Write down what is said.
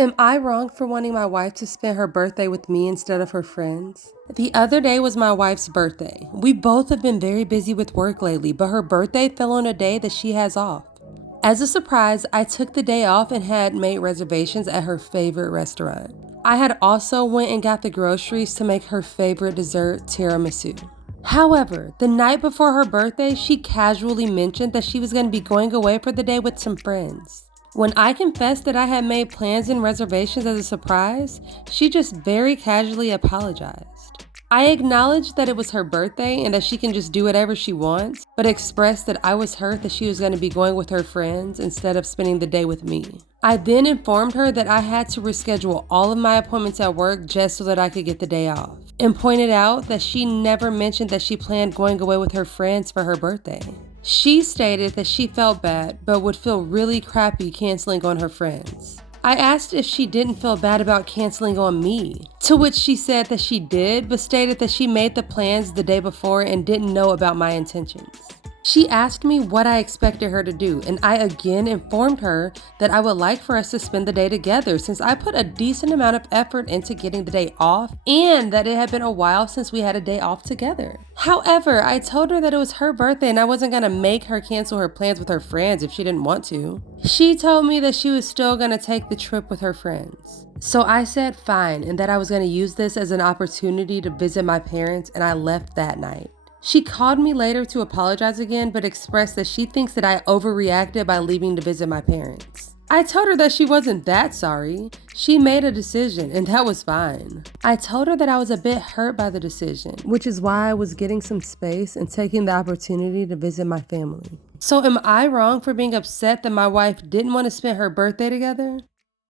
Am I wrong for wanting my wife to spend her birthday with me instead of her friends? The other day was my wife's birthday. We both have been very busy with work lately, but her birthday fell on a day that she has off. As a surprise, I took the day off and had made reservations at her favorite restaurant. I had also went and got the groceries to make her favorite dessert, tiramisu. However, the night before her birthday, she casually mentioned that she was going to be going away for the day with some friends. When I confessed that I had made plans and reservations as a surprise, she just very casually apologized. I acknowledged that it was her birthday and that she can just do whatever she wants, but expressed that I was hurt that she was going to be going with her friends instead of spending the day with me. I then informed her that I had to reschedule all of my appointments at work just so that I could get the day off, and pointed out that she never mentioned that she planned going away with her friends for her birthday. She stated that she felt bad, but would feel really crappy canceling on her friends. I asked if she didn't feel bad about canceling on me, to which she said that she did, but stated that she made the plans the day before and didn't know about my intentions. She asked me what I expected her to do, and I again informed her that I would like for us to spend the day together since I put a decent amount of effort into getting the day off and that it had been a while since we had a day off together. However, I told her that it was her birthday and I wasn't going to make her cancel her plans with her friends if she didn't want to. She told me that she was still going to take the trip with her friends. So I said fine and that I was going to use this as an opportunity to visit my parents, and I left that night. She called me later to apologize again, but expressed that she thinks that I overreacted by leaving to visit my parents. I told her that she wasn't that sorry. She made a decision, and that was fine. I told her that I was a bit hurt by the decision, which is why I was getting some space and taking the opportunity to visit my family. So am I wrong for being upset that my wife didn't want to spend her birthday together?